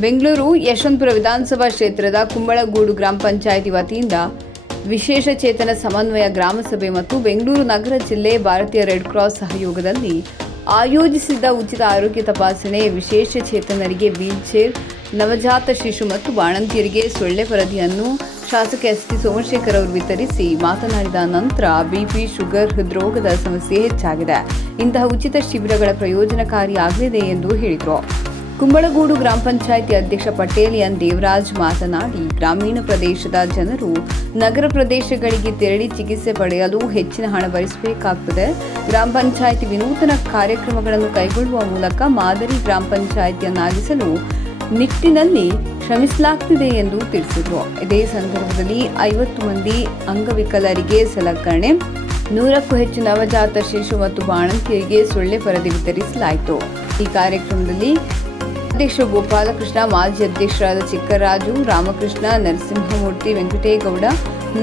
ಬೆಂಗಳೂರು ಯಶವಂತಪುರ ವಿಧಾನಸಭಾ ಕ್ಷೇತ್ರದ ಕುಂಬಳಗೂಡು ಗ್ರಾಮ ಪಂಚಾಯಿತಿ ವತಿಯಿಂದ ವಿಶೇಷ ಚೇತನ ಸಮನ್ವಯ ಗ್ರಾಮಸಭೆ ಮತ್ತು ಬೆಂಗಳೂರು ನಗರ ಜಿಲ್ಲೆ ಭಾರತೀಯ ರೆಡ್ ಕ್ರಾಸ್ ಸಹಯೋಗದಲ್ಲಿ ಆಯೋಜಿಸಿದ ಉಚಿತ ಆರೋಗ್ಯ ತಪಾಸಣೆ, ವಿಶೇಷ ಚೇತನರಿಗೆ ವೀಲ್ಚೇರ್, ನವಜಾತ ಶಿಶು ಮತ್ತು ಬಾಣಂತಿಯರಿಗೆ ಸೊಳ್ಳೆ ಪರದೆಯನ್ನು ಶಾಸಕ ಎಸ್.ಟಿ. ಸೋಮಶೇಖರ್ ಅವರು ವಿತರಿಸಿ ಮಾತನಾಡಿದ ನಂತರ ಬಿಪಿ, ಶುಗರ್, ಹೃದ್ರೋಗದ ಸಮಸ್ಯೆ ಹೆಚ್ಚಾಗಿದೆ. ಇಂತಹ ಉಚಿತ ಶಿಬಿರಗಳ ಪ್ರಯೋಜನಕಾರಿಯಾಗಲಿದೆ ಎಂದು ಹೇಳಿದರು. ಕುಂಬಳಗೂಡು ಗ್ರಾಮ ಪಂಚಾಯಿತಿ ಅಧ್ಯಕ್ಷ ಪಟೇಲ್ ಎನ್ ದೇವರಾಜ್ ಮಾತನಾಡಿ, ಗ್ರಾಮೀಣ ಪ್ರದೇಶದ ಜನರು ನಗರ ಪ್ರದೇಶಗಳಿಗೆ ತೆರಳಿ ಚಿಕಿತ್ಸೆ ಪಡೆಯಲು ಹೆಚ್ಚಿನ ಹಣ ಭರಿಸಬೇಕಾಗುತ್ತದೆ. ಗ್ರಾಮ ಪಂಚಾಯಿತಿ ವಿನೂತನ ಕಾರ್ಯಕ್ರಮಗಳನ್ನು ಕೈಗೊಳ್ಳುವ ಮೂಲಕ ಮಾದರಿ ಗ್ರಾಮ ಪಂಚಾಯಿತಿಯನ್ನಾಗಿಸಲು ನಿಟ್ಟಿನಲ್ಲಿ ಶ್ರಮಿಸಲಾಗುತ್ತಿದೆ ಎಂದು ತಿಳಿಸಿದರು. ಇದೇ ಸಂದರ್ಭದಲ್ಲಿ 50 ಮಂದಿ ಅಂಗವಿಕಲರಿಗೆ ಸಲಕರಣೆ, 100ಕ್ಕೂ ಹೆಚ್ಚು ನವಜಾತ ಶಿಶು ಮತ್ತು ಬಾಣಂತಿಯರಿಗೆ ಸೊಳ್ಳೆ ಪರದೆ ವಿತರಿಸಲಾಯಿತು. ಈ ಕಾರ್ಯಕ್ರಮದಲ್ಲಿ ಅಧ್ಯಕ್ಷ ಗೋಪಾಲಕೃಷ್ಣ, ಮಾಜಿ ಅಧ್ಯಕ್ಷರಾದ Chikkaraju, Ramakrishna, Narasimhamurthy, Venkategowda,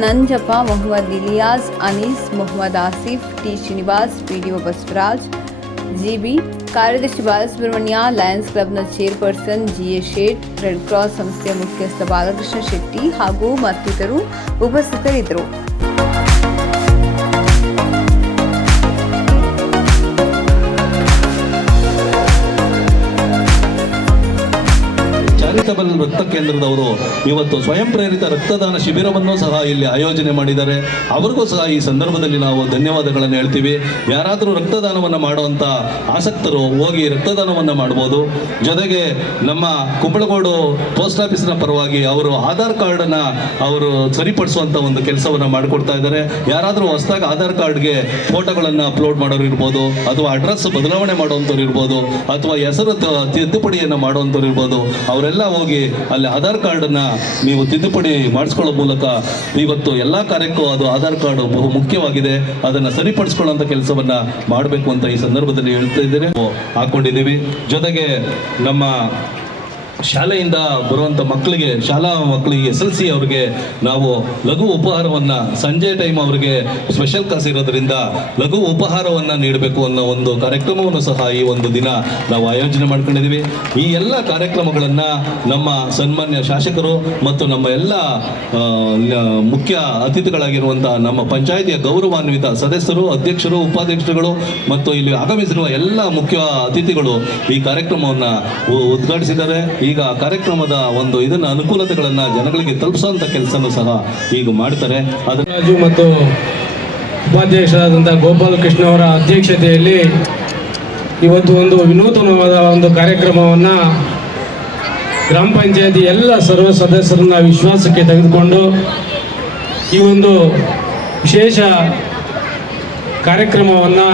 Nanjappa, Mohammed Ilyas, Anees, Mohammed Asif, T Srinivas, PDO Basavaraj, GB, ಕಾರ್ಯದರ್ಶಿ ಬಾಲಸುಬ್ರಹ್ಮಣ್ಯ, ಲಯನ್ಸ್ ಕ್ಲಬ್ನ chairperson GA Shet, red cross ಸಂಸ್ಥೆಯ ಮುಖ್ಯಸ್ಥ ಬಾಲಕೃಷ್ಣ ಶೆಟ್ಟಿ ಹಾಗೂ ಮತ್ತಿತರರು ಉಪಸ್ಥಿತರಿದ್ದರು. ಚಾರಿಟಬಲ್ ರಕ್ತ ಕೇಂದ್ರದವರು ಇವತ್ತು ಸ್ವಯಂ ಪ್ರೇರಿತ ರಕ್ತದಾನ ಶಿಬಿರವನ್ನು ಸಹ ಇಲ್ಲಿ ಆಯೋಜನೆ ಮಾಡಿದ್ದಾರೆ. ಅವರಿಗೂ ಸಹ ಈ ಸಂದರ್ಭದಲ್ಲಿ ನಾವು ಧನ್ಯವಾದಗಳನ್ನು ಹೇಳ್ತೀವಿ. ಯಾರಾದರೂ ರಕ್ತದಾನವನ್ನು ಮಾಡುವಂಥ ಆಸಕ್ತರು ಹೋಗಿ ರಕ್ತದಾನವನ್ನು ಮಾಡ್ಬೋದು. ಜೊತೆಗೆ ನಮ್ಮ ಕುಂಬಳಗೂಡು ಪೋಸ್ಟ್ ಆಫೀಸ್ನ ಪರವಾಗಿ ಅವರು ಆಧಾರ್ ಕಾರ್ಡನ್ನು ಅವರು ಸರಿಪಡಿಸುವಂಥ ಒಂದು ಕೆಲಸವನ್ನು ಮಾಡಿಕೊಡ್ತಾ ಇದ್ದಾರೆ. ಯಾರಾದರೂ ಹೊಸದಾಗಿ ಆಧಾರ್ ಕಾರ್ಡ್ಗೆ ಫೋಟೋಗಳನ್ನು ಅಪ್ಲೋಡ್ ಮಾಡೋರು ಇರ್ಬೋದು, ಅಥವಾ ಅಡ್ರೆಸ್ ಬದಲಾವಣೆ ಮಾಡುವಂಥವ್ರು ಇರ್ಬೋದು, ಅಥವಾ ಹೆಸರು ತಿದ್ದುಪಡಿಯನ್ನು ಮಾಡುವಂಥವ್ರು ಇರ್ಬೋದು, ಅವರೆಲ್ಲ ಹೋಗಿ ಅಲ್ಲಿ ಆಧಾರ್ ಕಾರ್ಡನ್ನು ನೀವು ತಿದ್ದುಪಡಿ ಮಾಡಿಸ್ಕೊಳ್ಳೋ ಮೂಲಕ ಇವತ್ತು ಎಲ್ಲ ಕಾರ್ಯಕ್ಕೂ ಅದು ಆಧಾರ್ ಕಾರ್ಡ್ ಬಹು ಮುಖ್ಯವಾಗಿದೆ. ಅದನ್ನು ಸರಿಪಡಿಸ್ಕೊಳ್ಳುವಂಥ ಕೆಲಸವನ್ನ ಮಾಡಬೇಕು ಅಂತ ಈ ಸಂದರ್ಭದಲ್ಲಿ ಹೇಳ್ತಾ ಇದ್ದೇನೆ, ಹಾಕೊಂಡಿದ್ದೀವಿ. ಜೊತೆಗೆ ನಮ್ಮ ಶಾಲೆಯಿಂದ ಬರುವಂಥ ಮಕ್ಕಳಿಗೆ, ಶಾಲಾ ಮಕ್ಕಳಿಗೆ SLC ಅವ್ರಿಗೆ ನಾವು ಲಘು ಉಪಹಾರವನ್ನು ಸಂಜೆ ಟೈಮ್ ಅವರಿಗೆ ಸ್ಪೆಷಲ್ ಕ್ಲಾಸ್ ಇರೋದ್ರಿಂದ ಲಘು ಉಪಹಾರವನ್ನು ನೀಡಬೇಕು ಅನ್ನೋ ಒಂದು ಕಾರ್ಯಕ್ರಮವನ್ನು ಸಹ ಈ ಒಂದು ದಿನ ನಾವು ಆಯೋಜನೆ ಮಾಡ್ಕೊಂಡಿದ್ದೀವಿ. ಈ ಎಲ್ಲ ಕಾರ್ಯಕ್ರಮಗಳನ್ನು ನಮ್ಮ ಸನ್ಮಾನ್ಯ ಶಾಸಕರು ಮತ್ತು ನಮ್ಮ ಎಲ್ಲ ಮುಖ್ಯ ಅತಿಥಿಗಳಾಗಿರುವಂಥ ನಮ್ಮ ಪಂಚಾಯಿತಿಯ ಗೌರವಾನ್ವಿತ ಸದಸ್ಯರು, ಅಧ್ಯಕ್ಷರು, ಉಪಾಧ್ಯಕ್ಷರುಗಳು ಮತ್ತು ಇಲ್ಲಿ ಆಗಮಿಸಿರುವ ಎಲ್ಲ ಮುಖ್ಯ ಅತಿಥಿಗಳು ಈ ಕಾರ್ಯಕ್ರಮವನ್ನು ಉದ್ಘಾಟಿಸಿದ್ದಾರೆ. ಈಗ ಕಾರ್ಯಕ್ರಮದ ಒಂದು ಇದನ್ನ ಅನುಕೂಲತೆಗಳನ್ನ ಜನಗಳಿಗೆ ತಲುಪಿಸುವಂತ ಕೆಲಸನೂ ಸಹ ಈಗ ಮಾಡ್ತಾರೆ. ರಾಜು ಮತ್ತು ಉಪಾಧ್ಯಕ್ಷರಾದಂಥ ಗೋಪಾಲಕೃಷ್ಣ ಅವರ ಅಧ್ಯಕ್ಷತೆಯಲ್ಲಿ ಇವತ್ತು ಒಂದು ವಿನೂತನವಾದ ಒಂದು ಕಾರ್ಯಕ್ರಮವನ್ನು ಗ್ರಾಮ ಪಂಚಾಯತಿ ಎಲ್ಲ ಸರ್ವ ಸದಸ್ಯರನ್ನ ವಿಶ್ವಾಸಕ್ಕೆ ತೆಗೆದುಕೊಂಡು ಈ ಒಂದು ವಿಶೇಷ ಕಾರ್ಯಕ್ರಮವನ್ನು,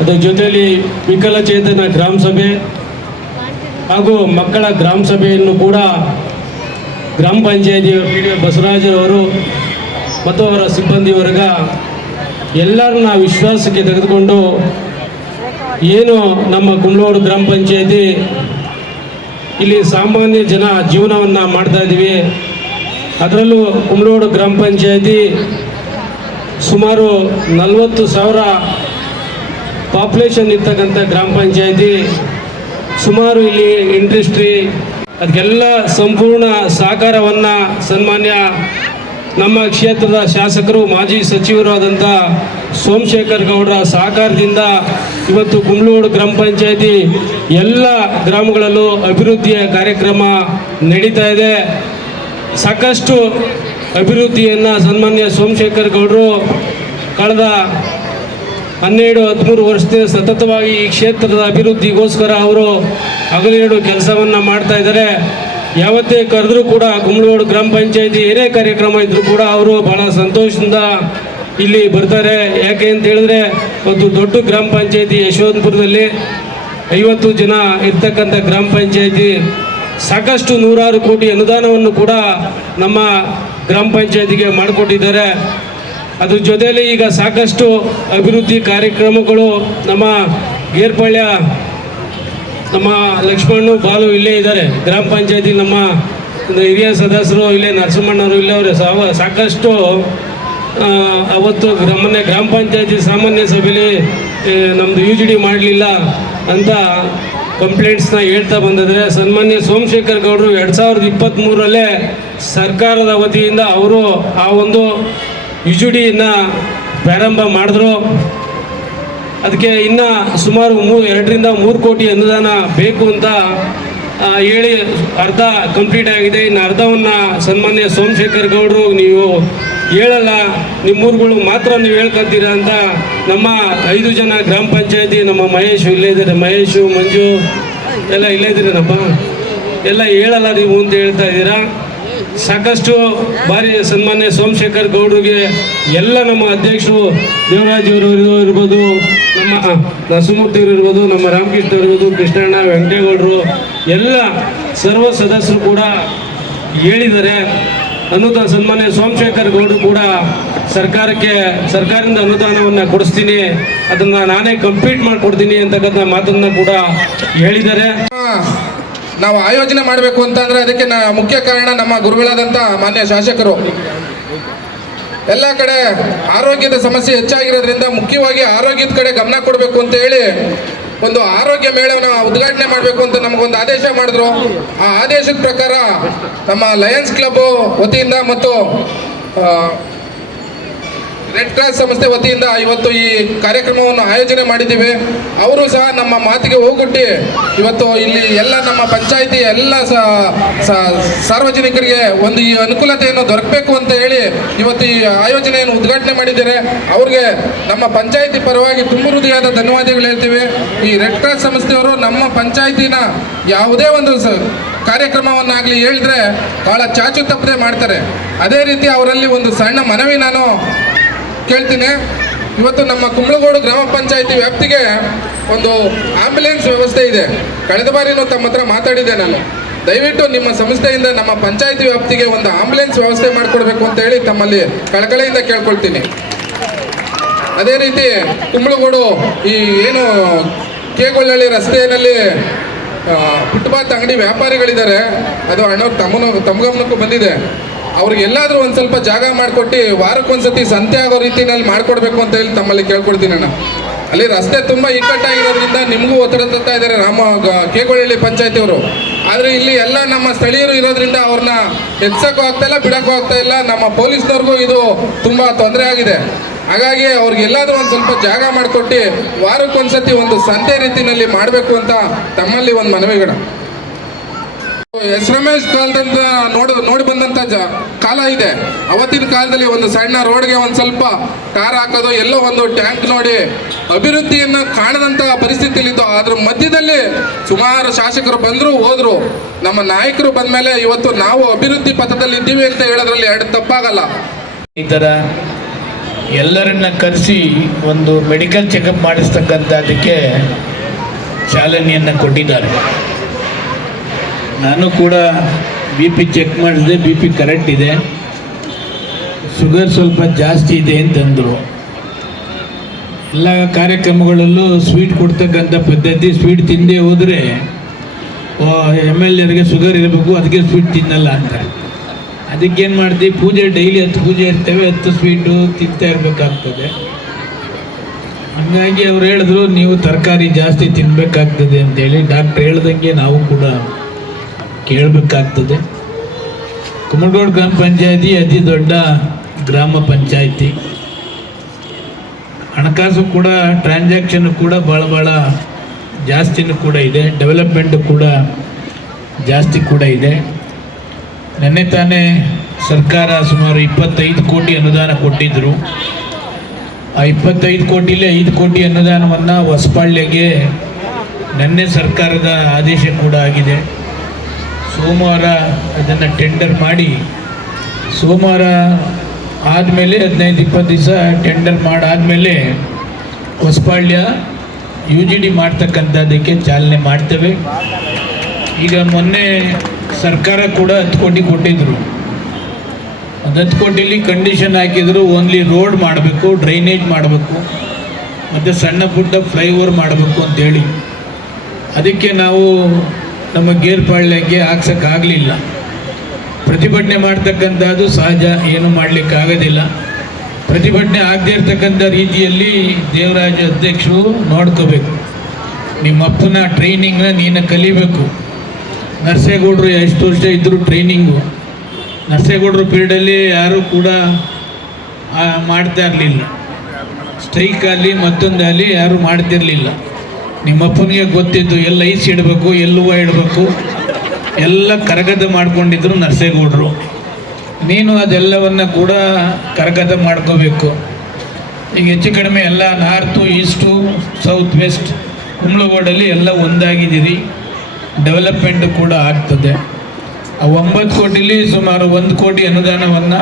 ಅದರ ಜೊತೆಯಲ್ಲಿ ವಿಕಲಚೇತನ ಗ್ರಾಮ ಸಭೆ ಹಾಗೂ ಮಕ್ಕಳ ಗ್ರಾಮ ಸಭೆಯನ್ನು ಕೂಡ ಗ್ರಾಮ ಪಂಚಾಯತಿಯ ಪಿಡಿಒ ಬಸವರಾಜರವರು ಮತ್ತು ಅವರ ಸಿಬ್ಬಂದಿ ವರ್ಗ ಎಲ್ಲರನ್ನ ವಿಶ್ವಾಸಕ್ಕೆ ತೆಗೆದುಕೊಂಡು ಏನು ನಮ್ಮ ಕುಂಬಳಗೂಡು ಗ್ರಾಮ ಪಂಚಾಯತಿ ಇಲ್ಲಿ ಸಾಮಾನ್ಯ ಜನ ಜೀವನವನ್ನು ಮಾಡ್ತಾ ಇದ್ದೀವಿ. ಅದರಲ್ಲೂ ಕುಂಬಳಗೂಡು ಗ್ರಾಮ ಪಂಚಾಯತಿ ಸುಮಾರು 40,000 ಪಾಪ್ಯುಲೇಷನ್ ಇರ್ತಕ್ಕಂಥ ಗ್ರಾಮ ಪಂಚಾಯತಿ. ಸುಮಾರು ಇಲ್ಲಿ ಇಂಡಸ್ಟ್ರಿ, ಅದಕ್ಕೆಲ್ಲ ಸಂಪೂರ್ಣ ಸಹಕಾರವನ್ನು ಸನ್ಮಾನ್ಯ ನಮ್ಮ ಕ್ಷೇತ್ರದ ಶಾಸಕರು, ಮಾಜಿ ಸಚಿವರು ಆದಂಥ ಸೋಮಶೇಖರ್ ಗೌಡರ ಸಹಕಾರದಿಂದ ಇವತ್ತು ಕುಂಬಳಗೂಡು ಗ್ರಾಮ ಪಂಚಾಯತಿ ಎಲ್ಲ ಗ್ರಾಮಗಳಲ್ಲೂ ಅಭಿವೃದ್ಧಿಯ ಕಾರ್ಯಕ್ರಮ ನಡೀತಾ ಇದೆ. ಸಾಕಷ್ಟು ಅಭಿವೃದ್ಧಿಯನ್ನು ಸನ್ಮಾನ್ಯ ಸೋಮಶೇಖರ್ ಗೌಡರು ಕಳೆದ 12-13 ವರ್ಷದಿಂದ ಸತತವಾಗಿ ಈ ಕ್ಷೇತ್ರದ ಅಭಿವೃದ್ಧಿಗೋಸ್ಕರ ಅವರು ಹಗಲಿರುಳು ಕೆಲಸವನ್ನು ಮಾಡ್ತಾ ಇದ್ದಾರೆ. ಯಾವತ್ತೇ ಕರೆದ್ರೂ ಕೂಡ ಕುಂಬಳಗೂಡು ಗ್ರಾಮ ಪಂಚಾಯತಿ ಏನೇ ಕಾರ್ಯಕ್ರಮ ಇದ್ರೂ ಕೂಡ ಅವರು ಭಾಳ ಸಂತೋಷದಿಂದ ಇಲ್ಲಿ ಬರ್ತಾರೆ. ಯಾಕೆ ಅಂತ ಹೇಳಿದ್ರೆ ಒಂದು ದೊಡ್ಡ ಗ್ರಾಮ ಪಂಚಾಯತಿ ಯಶವಂತಪುರದಲ್ಲಿ 50 ಜನ ಇರ್ತಕ್ಕಂಥ ಗ್ರಾಮ ಪಂಚಾಯತಿ, ಸಾಕಷ್ಟು 100 ಕೋಟಿ ಅನುದಾನವನ್ನು ಕೂಡ ನಮ್ಮ ಗ್ರಾಮ ಪಂಚಾಯತಿಗೆ ಮಾಡಿಕೊಟ್ಟಿದ್ದಾರೆ. ಅದ್ರ ಜೊತೆಯಲ್ಲಿ ಈಗ ಸಾಕಷ್ಟು ಅಭಿವೃದ್ಧಿ ಕಾರ್ಯಕ್ರಮಗಳು ನಮ್ಮ ಗೇರ್ಪಾಳ್ಯ ನಮ್ಮ ಲಕ್ಷ್ಮಣ್ಣು ಬಾಲು ಇಲ್ಲೇ ಇದ್ದಾರೆ. ಗ್ರಾಮ ಪಂಚಾಯತಿ ನಮ್ಮ ಹಿರಿಯ ಸದಸ್ಯರು ಇಲ್ಲೇ, ನರಸಿಂಹಣ್ಣವರು ಇಲ್ಲೇ ಅವರು ಸಾಕಷ್ಟು ಅವತ್ತು ಮೊನ್ನೆ ಗ್ರಾಮ ಪಂಚಾಯತಿ ಸಾಮಾನ್ಯ ಸಭೆಯಲ್ಲಿ ನಮ್ಮದು UGD ಮಾಡಲಿಲ್ಲ ಅಂತ ಕಂಪ್ಲೇಂಟ್ಸ್ನ ಹೇಳ್ತಾ ಬಂದಿದ್ದಾರೆ. ಸನ್ಮಾನ್ಯ ಸೋಮಶೇಖರ್ ಗೌಡರು 2023ರಲ್ಲೇ ಸರ್ಕಾರದ ವತಿಯಿಂದ ಅವರು ಆ ಒಂದು ಯುಜಿಡಿಯನ್ನು ಪ್ರಾರಂಭ ಮಾಡಿದ್ರು. ಅದಕ್ಕೆ ಇನ್ನು ಸುಮಾರು 2 ರಿಂದ 3 ಕೋಟಿ ಅನುದಾನ ಬೇಕು ಅಂತ ಹೇಳಿ ಅರ್ಧ ಕಂಪ್ಲೀಟ್ ಆಗಿದೆ. ಇನ್ನು ಅರ್ಧವನ್ನು ಸನ್ಮಾನ್ಯ ಸೋಮಶೇಖರ್ ಗೌಡರು ನೀವು ಹೇಳಲ್ಲ, ನಿಮ್ಮೂರುಗಳು ಮಾತ್ರ ನೀವು ಹೇಳ್ಕೊತೀರಾ ಅಂತ ನಮ್ಮ 5 ಜನ ಗ್ರಾಮ ಪಂಚಾಯತಿ, ನಮ್ಮ ಮಹೇಶ್ ಇಲ್ಲೇ ಇದ್ದಾರೆ, ಮಹೇಶು ಮಂಜು ಎಲ್ಲ ಇಲ್ಲೇ ಇದ್ದೀರಪ್ಪ, ಎಲ್ಲ ಹೇಳಲ್ಲ ನೀವು ಅಂತ ಹೇಳ್ತಾ ಇದ್ದೀರಾ. ಸಾಕಷ್ಟು ಬಾರಿ ಸನ್ಮಾನ್ಯ ಸೋಮಶೇಖರ್ ಗೌಡ್ರಿಗೆ ಎಲ್ಲ ನಮ್ಮ ಅಧ್ಯಕ್ಷರು ದೇವರಾಜ್ ಅವರು ಇರ್ಬೋದು, ನಮ್ಮ ನರಸಿಂಹಮೂರ್ತಿ ಅವರು ಇರ್ಬೋದು, ನಮ್ಮ ರಾಮಕೃಷ್ಣ ಇರ್ಬೋದು, ಕೃಷ್ಣಣ್ಣ, ವೆಂಕಟೇಗೌಡರು ಎಲ್ಲ ಸರ್ವ ಸದಸ್ಯರು ಕೂಡ ಹೇಳಿದ್ದಾರೆ. ಅನುದಾನ ಸನ್ಮಾನ್ಯ ಸೋಮಶೇಖರ್ ಗೌಡರು ಕೂಡ ಸರ್ಕಾರದಿಂದ ಅನುದಾನವನ್ನು ಕೊಡಿಸ್ತೀನಿ, ಅದನ್ನು ನಾನೇ ಕಂಪ್ಲೀಟ್ ಮಾಡಿಕೊಡ್ತೀನಿ ಅಂತಕ್ಕಂಥ ಮಾತನ್ನು ಕೂಡ ಹೇಳಿದ್ದಾರೆ. ನಾವು ಆಯೋಜನೆ ಮಾಡಬೇಕು ಅಂತಂದ್ರೆ ಅದಕ್ಕೆ ಮುಖ್ಯ ಕಾರಣ ನಮ್ಮ ಗುರುಗಳಾದಂಥ ಮಾನ್ಯ ಶಾಸಕರು. ಎಲ್ಲ ಕಡೆ ಆರೋಗ್ಯದ ಸಮಸ್ಯೆ ಹೆಚ್ಚಾಗಿರೋದ್ರಿಂದ ಮುಖ್ಯವಾಗಿ ಆರೋಗ್ಯದ ಕಡೆ ಗಮನ ಕೊಡಬೇಕು ಅಂತ ಹೇಳಿ ಒಂದು ಆರೋಗ್ಯ ಮೇಳವನ್ನು ಉದ್ಘಾಟನೆ ಮಾಡಬೇಕು ಅಂತ ನಮಗೊಂದು ಆದೇಶ ಮಾಡಿದ್ರು. ಆ ಆದೇಶದ ಪ್ರಕಾರ ನಮ್ಮ ಲಯನ್ಸ್ ಕ್ಲಬ್ ವತಿಯಿಂದ ಮತ್ತು ರೆಡ್ ಕ್ರಾಸ್ ಸಂಸ್ಥೆ ವತಿಯಿಂದ ಇವತ್ತು ಈ ಕಾರ್ಯಕ್ರಮವನ್ನು ಆಯೋಜನೆ ಮಾಡಿದ್ದೀವಿ. ಅವರು ಸಹ ನಮ್ಮ ಮಾತಿಗೆ ಹೋಗುಟ್ಟಿ ಇವತ್ತು ಇಲ್ಲಿ ಎಲ್ಲ ನಮ್ಮ ಪಂಚಾಯಿತಿ ಎಲ್ಲ ಸಾರ್ವಜನಿಕರಿಗೆ ಒಂದು ಈ ಅನುಕೂಲತೆಯನ್ನು ದೊರಕಬೇಕು ಅಂತ ಹೇಳಿ ಇವತ್ತು ಈ ಆಯೋಜನೆಯನ್ನು ಉದ್ಘಾಟನೆ ಮಾಡಿದ್ದಾರೆ. ಅವ್ರಿಗೆ ನಮ್ಮ ಪಂಚಾಯಿತಿ ಪರವಾಗಿ ತುಂಬ ಹೃದಯದ ಧನ್ಯವಾದಗಳು ಹೇಳ್ತೀವಿ. ಈ ರೆಡ್ ಕ್ರಾಸ್ ಸಂಸ್ಥೆಯವರು ನಮ್ಮ ಪಂಚಾಯಿತಿನ ಯಾವುದೇ ಒಂದು ಕಾರ್ಯಕ್ರಮವನ್ನಾಗಲಿ ಹೇಳಿದ್ರೆ ಭಾಳ ಚಾಚು ತಪ್ಪದೆ ಮಾಡ್ತಾರೆ. ಅದೇ ರೀತಿ ಅವರಲ್ಲಿ ಒಂದು ಸಣ್ಣ ಮನವಿ ನಾನು ಕೇಳ್ತೀನಿ. ಇವತ್ತು ನಮ್ಮ ಕುಂಬಳಗೋಡು ಗ್ರಾಮ ಪಂಚಾಯಿತಿ ವ್ಯಾಪ್ತಿಗೆ ಒಂದು ಆಂಬ್ಯುಲೆನ್ಸ್ ವ್ಯವಸ್ಥೆ ಇದೆ. ಕಳೆದ ಬಾರಿನೂ ತಮ್ಮ ಹತ್ರ ಮಾತಾಡಿದ್ದೆ ನಾನು. ದಯವಿಟ್ಟು ನಿಮ್ಮ ಸಂಸ್ಥೆಯಿಂದ ನಮ್ಮ ಪಂಚಾಯಿತಿ ವ್ಯಾಪ್ತಿಗೆ ಒಂದು ಆಂಬ್ಯುಲೆನ್ಸ್ ವ್ಯವಸ್ಥೆ ಮಾಡಿಕೊಡ್ಬೇಕು ಅಂತ ಹೇಳಿ ತಮ್ಮಲ್ಲಿ ಕಳಕಳಿಯಿಂದ ಕೇಳ್ಕೊಳ್ತೀನಿ. ಅದೇ ರೀತಿ ಕುಂಬಳಗೋಡು ಈ ಏನು ಕೇಗೊಳ್ಳಳ್ಳಿ ರಸ್ತೆಯಲ್ಲಿ ಫುಟ್ಪಾತ್ ಅಂಗಡಿ ವ್ಯಾಪಾರಿಗಳಿದ್ದಾರೆ, ಅದು ಅಣ್ಣವ್ರು ತಮ್ಮ ಗಮನಕ್ಕೂ ಬಂದಿದೆ. ಅವ್ರಿಗೆ ಎಲ್ಲಾದರೂ ಒಂದು ಸ್ವಲ್ಪ ಜಾಗ ಮಾಡಿಕೊಟ್ಟು ವಾರಕ್ಕೊಂದ್ಸತಿ ಸಂತೆ ಆಗೋ ರೀತಿಯಲ್ಲಿ ಮಾಡಿಕೊಡ್ಬೇಕು ಅಂತ ಹೇಳಿ ತಮ್ಮಲ್ಲಿ ಕೇಳ್ಕೊಡ್ತೀನಿ ಅಣ್ಣ. ಅಲ್ಲಿ ರಸ್ತೆ ತುಂಬ ಇಕ್ಕಟ್ಟಾಗಿರೋದ್ರಿಂದ ನಿಮಗೂ ಒತ್ತಡ ತರ್ತಾ ಇದ್ದಾರೆ ಕೇಗೊಳ್ಳಿ ಪಂಚಾಯತಿಯವರು. ಆದರೆ ಇಲ್ಲಿ ಎಲ್ಲ ನಮ್ಮ ಸ್ಥಳೀಯರು ಇರೋದ್ರಿಂದ ಅವ್ರನ್ನ ಎತ್ಸಕ್ಕೂ ಆಗ್ತಾಯಿಲ್ಲ, ಬಿಡೋಕ್ಕೂ ಆಗ್ತಾ ಇಲ್ಲ. ನಮ್ಮ ಪೊಲೀಸ್ನವ್ರಿಗೂ ಇದು ತುಂಬ ತೊಂದರೆ ಆಗಿದೆ. ಹಾಗಾಗಿ ಅವ್ರಿಗೆಲ್ಲಾದರೂ ಒಂದು ಸ್ವಲ್ಪ ಜಾಗ ಮಾಡಿಕೊಟ್ಟು ವಾರಕ್ಕೊಂದ್ಸತಿ ಒಂದು ಸಂತೆ ರೀತಿಯಲ್ಲಿ ಮಾಡಬೇಕು ಅಂತ ತಮ್ಮಲ್ಲಿ ಒಂದು ಮನವಿಗಣ. ಎಸ್ ರಮೇಶ್ ಕಾಲದಿಂದ ನೋಡಿ ಬಂದಂಥ ಕಾಲ ಇದೆ. ಅವತ್ತಿನ ಕಾಲದಲ್ಲಿ ಒಂದು ಸಣ್ಣ ರೋಡ್ಗೆ ಒಂದು ಸ್ವಲ್ಪ ಕಾರ್ ಹಾಕೋದು, ಎಲ್ಲೋ ಒಂದು ಟ್ಯಾಂಕ್ ನೋಡಿ ಅಭಿವೃದ್ಧಿಯನ್ನು ಕಾಣದಂಥ ಪರಿಸ್ಥಿತಿಯಲ್ಲಿದ್ದು. ಅದ್ರ ಮಧ್ಯದಲ್ಲಿ ಸುಮಾರು ಶಾಸಕರು ಬಂದರು ಹೋದರು. ನಮ್ಮ ನಾಯಕರು ಬಂದ ಮೇಲೆ ಇವತ್ತು ನಾವು ಅಭಿವೃದ್ಧಿ ಪಥದಲ್ಲಿ ಇದ್ದೀವಿ ಅಂತ ಹೇಳೋದ್ರಲ್ಲಿ ಎರಡು ತಪ್ಪಾಗಲ್ಲ. ಈ ಥರ ಎಲ್ಲರನ್ನ ಕರೆಸಿ ಒಂದು ಮೆಡಿಕಲ್ ಚೆಕಪ್ ಮಾಡಿಸ್ತಕ್ಕಂಥದ್ದಕ್ಕೆ ಚಾಲನೆಯನ್ನು ಕೊಟ್ಟಿದ್ದಾರೆ. ನಾನು ಕೂಡ BP ಚೆಕ್ ಮಾಡಿಸಿದೆ, BP ಕರೆಕ್ಟ್ ಇದೆ, ಶುಗರ್ ಸ್ವಲ್ಪ ಜಾಸ್ತಿ ಇದೆ ಅಂತಂದರು. ಎಲ್ಲ ಕಾರ್ಯಕ್ರಮಗಳಲ್ಲೂ ಸ್ವೀಟ್ ಕೊಡ್ತಕ್ಕಂಥ ಪದ್ಧತಿ, ಸ್ವೀಟ್ ತಿಂದೇ ಹೋದರೆ MLAರಿಗೆ ಶುಗರ್ ಇರಬೇಕು, ಅದಕ್ಕೆ ಸ್ವೀಟ್ ತಿನ್ನಲ್ಲ ಅಂತ. ಅದಕ್ಕೇನು ಮಾಡ್ತೀವಿ, ಪೂಜೆ ಡೈಲಿ 10 ಪೂಜೆ ಇರ್ತೇವೆ, 10 ಸ್ವೀಟು ತಿಂತಾ ಇರಬೇಕಾಗ್ತದೆ. ಹಾಗಾಗಿ ಅವ್ರು ಹೇಳಿದ್ರು ನೀವು ತರಕಾರಿ ಜಾಸ್ತಿ ತಿನ್ನಬೇಕಾಗ್ತದೆ ಅಂತೇಳಿ. ಡಾಕ್ಟ್ರ್ ಹೇಳ್ದಂಗೆ ನಾವು ಕೂಡ ಕೇಳಬೇಕಾಗ್ತದೆ. ಕುಂಬಳಗೋಡು ಗ್ರಾಮ ಪಂಚಾಯತಿ ಅತಿ ದೊಡ್ಡ ಗ್ರಾಮ ಪಂಚಾಯತಿ. ಹಣಕಾಸು ಕೂಡ ಟ್ರಾನ್ಸಾಕ್ಷನ್ ಕೂಡ ಭಾಳ ಜಾಸ್ತಿನೂ ಕೂಡ ಇದೆ, ಡೆವಲಪ್ಮೆಂಟು ಕೂಡ ಜಾಸ್ತಿ ಕೂಡ ಇದೆ. ನೆನ್ನೆ ತಾನೇ ಸರ್ಕಾರ ಸುಮಾರು 25 ಕೋಟಿ ಅನುದಾನ ಕೊಟ್ಟಿದ್ದರು. ಆ 25 ಕೋಟಿಲಿ 5 ಕೋಟಿ ಅನುದಾನವನ್ನು ಹೊಸಪಾಳ್ಯಗೆ ನೆನ್ನೆ ಸರ್ಕಾರದ ಆದೇಶ ಕೂಡ ಆಗಿದೆ. ಸೋಮವಾರ ಅದನ್ನು ಟೆಂಡರ್ ಮಾಡಿ, ಸೋಮವಾರ ಆದಮೇಲೆ 15-20 ದಿವಸ ಟೆಂಡರ್ ಮಾಡಾದಮೇಲೆ ಹೊಸಪಾಳ್ಯ UGD ಮಾಡ್ತಕ್ಕಂಥದ್ದಕ್ಕೆ ಚಾಲನೆ ಮಾಡ್ತೇವೆ. ಈಗ ಮೊನ್ನೆ ಸರ್ಕಾರ ಕೂಡ 10 ಕೋಟಿ ಕೊಟ್ಟಿದ್ದರು. 10 ಕೋಟಿಲಿ ಕಂಡೀಷನ್ ಹಾಕಿದ್ರು, ಓನ್ಲಿ ರೋಡ್ ಮಾಡಬೇಕು, ಡ್ರೈನೇಜ್ ಮಾಡಬೇಕು ಮತ್ತು ಸಣ್ಣ ಪುಟ್ಟ ಫ್ಲೈಓವರ್ ಮಾಡಬೇಕು ಅಂತೇಳಿ. ಅದಕ್ಕೆ ನಾವು ನಮ್ಮ ಗೇರ್ಪಾಳ್ಯಕ್ಕೆ ಹಾಕ್ಸೋಕ್ಕಾಗಲಿಲ್ಲ. ಪ್ರತಿಭಟನೆ ಮಾಡ್ತಕ್ಕಂಥದ್ದು ಸಹಜ, ಏನು ಮಾಡಲಿಕ್ಕಾಗೋದಿಲ್ಲ. ಪ್ರತಿಭಟನೆ ಆಗದೇ ಇರ್ತಕ್ಕಂಥ ರೀತಿಯಲ್ಲಿ ದೇವರಾಜ ಅಧ್ಯಕ್ಷರು ನೋಡ್ಕೋಬೇಕು. ನಿಮ್ಮ ಅಪ್ಪನ ಟ್ರೈನಿಂಗ್ನ ನೀನು ಕಲಿಬೇಕು. ನರಸೇಗೌಡರು ಎಷ್ಟು ವರ್ಷ ಇದ್ದರು ಟ್ರೈನಿಂಗು. ನರಸೇಗೌಡರು ಪೀರಿಯಡಲ್ಲಿ ಯಾರೂ ಕೂಡ ಮಾಡ್ತಾ ಇರಲಿಲ್ಲ. ಸ್ಟ್ರೈಕಲ್ಲಿ ಮತ್ತೊಂದಾಗಲಿ ಯಾರೂ ಮಾಡ್ತಿರಲಿಲ್ಲ. ನಿಮ್ಮಪ್ಪನಿಗೆ ಗೊತ್ತಿದ್ದು ಎಲ್ಲ ಐಸ್ ಇಡಬೇಕು, ಎಲ್ಲಿ ಹೂವು ಇಡಬೇಕು ಎಲ್ಲ ಕರಗತ ಮಾಡ್ಕೊಂಡಿದ್ರು ನರಸೇಗೌಡರು. ನೀನು ಅದೆಲ್ಲವನ್ನು ಕೂಡ ಕರಗತ ಮಾಡ್ಕೋಬೇಕು. ಈಗ ಹೆಚ್ಚು ಕಡಿಮೆ ಎಲ್ಲ ನಾರ್ತು ಈಸ್ಟು ಸೌತ್ ವೆಸ್ಟ್ ಕುಂಬ್ಳಗೋಡಲ್ಲಿ ಎಲ್ಲ ಒಂದಾಗಿದ್ದೀರಿ. ಡೆವಲಪ್ಮೆಂಟು ಕೂಡ ಆಗ್ತದೆ. ಆ 9 ಕೋಟಿಲಿ ಸುಮಾರು 1 ಕೋಟಿ ಅನುದಾನವನ್ನು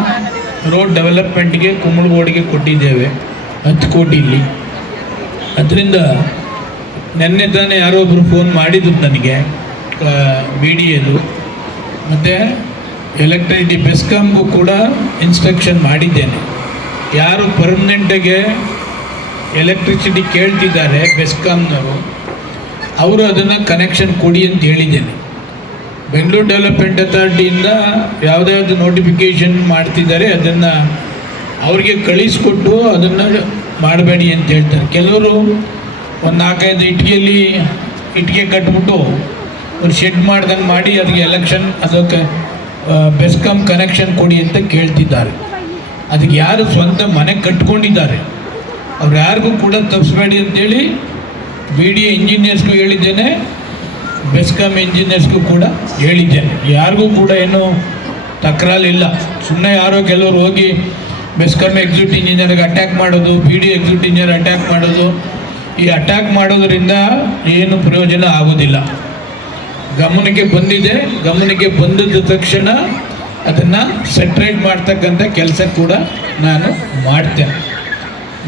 ರೋಡ್ ಡೆವಲಪ್ಮೆಂಟ್ಗೆ ಕುಂಬ್ಳಗೋಡಿಗೆ ಕೊಟ್ಟಿದ್ದೇವೆ, 10 ಕೋಟಿಲಿ. ಅದರಿಂದ ನೆನ್ನೆ ತಾನೇ ಯಾರೋ ಒಬ್ಬರು ಫೋನ್ ಮಾಡಿದ್ರು ನನಗೆ, BDAದು. ಮತ್ತು ಎಲೆಕ್ಟ್ರಿಸಿಟಿ ಬೆಸ್ಕಾಮ್ಗೂ ಕೂಡ ಇನ್ಸ್ಟ್ರಕ್ಷನ್ ಮಾಡಿದ್ದೇನೆ. ಯಾರು ಪರ್ಮನೆಂಟಾಗೆ ಎಲೆಕ್ಟ್ರಿಸಿಟಿ ಕೇಳ್ತಿದ್ದಾರೆ ಬೆಸ್ಕಾಮ್ನವರು, ಅವರು ಅದನ್ನು ಕನೆಕ್ಷನ್ ಕೊಡಿ ಅಂತ ಹೇಳಿದ್ದೇನೆ. ಬೆಂಗಳೂರು ಡೆವಲಪ್ಮೆಂಟ್ ಅಥಾರಿಟಿಯಿಂದ ಯಾವುದ್ಯಾವುದು ನೋಟಿಫಿಕೇಷನ್ ಮಾಡ್ತಿದ್ದಾರೆ ಅದನ್ನು ಅವ್ರಿಗೆ ಕಳಿಸ್ಕೊಟ್ಟು ಅದನ್ನು ಮಾಡಬೇಡಿ ಅಂತ ಹೇಳ್ತಾರೆ. ಕೆಲವರು ಒಂದು 4-5 ಇಟ್ಟಿಗೆ ಕಟ್ಬಿಟ್ಟು ಒಂದು ಶೆಡ್ ಮಾಡ್ದಂಗೆ ಮಾಡಿ ಅದಕ್ಕೆ ಅದಕ್ಕೆ ಬೆಸ್ಕಾಮ್ ಕನೆಕ್ಷನ್ ಕೊಡಿ ಅಂತ ಕೇಳ್ತಿದ್ದಾರೆ. ಅದಕ್ಕೆ ಯಾರು ಸ್ವಂತ ಮನೆ ಕಟ್ಕೊಂಡಿದ್ದಾರೆ ಅವ್ರು ಯಾರಿಗೂ ಕೂಡ ತಪ್ಪಿಸ್ಬೇಡಿ ಅಂತೇಳಿ BDA ಇಂಜಿನಿಯರ್ಸ್ಗೂ ಹೇಳಿದ್ದೇನೆ, ಬೆಸ್ಕಾಮ್ ಇಂಜಿನಿಯರ್ಸ್ಗೂ ಕೂಡ ಹೇಳಿದ್ದೇನೆ. ಯಾರಿಗೂ ಕೂಡ ಏನೂ ತಕರಾಲಿಲ್ಲ. ಸುಮ್ಮನೆ ಯಾರೋ ಕೆಲವರು ಹೋಗಿ ಬೆಸ್ಕಾಮ್ ಎಕ್ಸಿಕ್ಯೂಟಿವ್ ಇಂಜಿನಿಯರ್ಗೆ ಅಟ್ಯಾಕ್ ಮಾಡೋದು, BDA ಎಕ್ಸಿಕ್ಯೂಟಿವ್ ಇಂಜಿನಿಯರ್ ಅಟ್ಯಾಕ್ ಮಾಡೋದು, ಈ ಅಟ್ಯಾಕ್ ಮಾಡೋದರಿಂದ ಏನು ಪ್ರಯೋಜನ ಆಗೋದಿಲ್ಲ. ಗಮನಕ್ಕೆ ಬಂದಿದೆ, ಗಮನಕ್ಕೆ ಬಂದಿದ್ದ ತಕ್ಷಣ ಅದನ್ನು ಸೆಟ್ರೇಟ್ ಮಾಡ್ತಕ್ಕಂಥ ಕೆಲಸ ಕೂಡ ನಾನು ಮಾಡ್ತೇನೆ.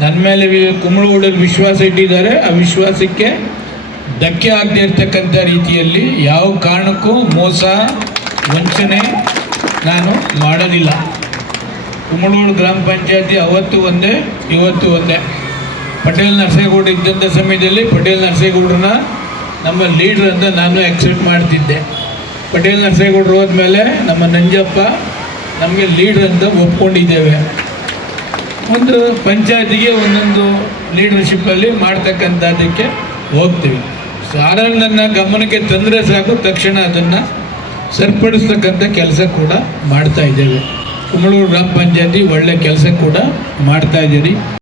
ನನ್ನ ಮೇಲೆ ಕುಂಬ್ಳಗೋಡಲ್ಲಿ ವಿಶ್ವಾಸ ಇಟ್ಟಿದ್ದಾರೆ. ಆ ವಿಶ್ವಾಸಕ್ಕೆ ಧಕ್ಕೆ ಆಗದೆ ಇರ್ತಕ್ಕಂಥ ರೀತಿಯಲ್ಲಿ ಯಾವ ಕಾರಣಕ್ಕೂ ಮೋಸ ವಂಚನೆ ನಾನು ಮಾಡೋದಿಲ್ಲ. ಕುಂಬ್ಳಗೋಡು ಗ್ರಾಮ ಪಂಚಾಯತಿ ಅವತ್ತು ಒಂದೇ ಇವತ್ತು ಒಂದೇ. ಪಟೇಲ್ ನರಸೇಗೌಡ ಇದ್ದಂಥ ಸಮಯದಲ್ಲಿ ಪಟೇಲ್ ನರಸೇಗೌಡರನ್ನ ನಮ್ಮ ಲೀಡ್ರ್ ಅಂತ ನಾನು ಆಕ್ಸೆಪ್ಟ್ ಮಾಡ್ತಿದ್ದೆ. ಪಟೇಲ್ ನರಸೇಗೌಡರು ಹೋದ್ಮೇಲೆ ನಮ್ಮ ನಂಜಪ್ಪ ನಮಗೆ ಲೀಡ್ರ್ ಅಂತ ಒಪ್ಕೊಂಡಿದ್ದೇವೆ. ಒಂದು ಪಂಚಾಯತಿಗೆ ಒಂದೊಂದು ಲೀಡರ್ಶಿಪ್ಪಲ್ಲಿ ಮಾಡ್ತಕ್ಕಂಥದ್ದಕ್ಕೆ ಹೋಗ್ತೀವಿ. ಸಾರಲ್ಲಿ ನನ್ನ ಗಮನಕ್ಕೆ ತಂದರೆ ಸಾಕು, ತಕ್ಷಣ ಅದನ್ನು ಸರಿಪಡಿಸ್ತಕ್ಕಂಥ ಕೆಲಸ ಕೂಡ ಮಾಡ್ತಾಯಿದ್ದೇವೆ. ಕುಂಬ್ಳಗೋಡು ಗ್ರಾಮ ಪಂಚಾಯತಿ ಒಳ್ಳೆ ಕೆಲಸ ಕೂಡ ಮಾಡ್ತಾಯಿದ್ದೀರಿ.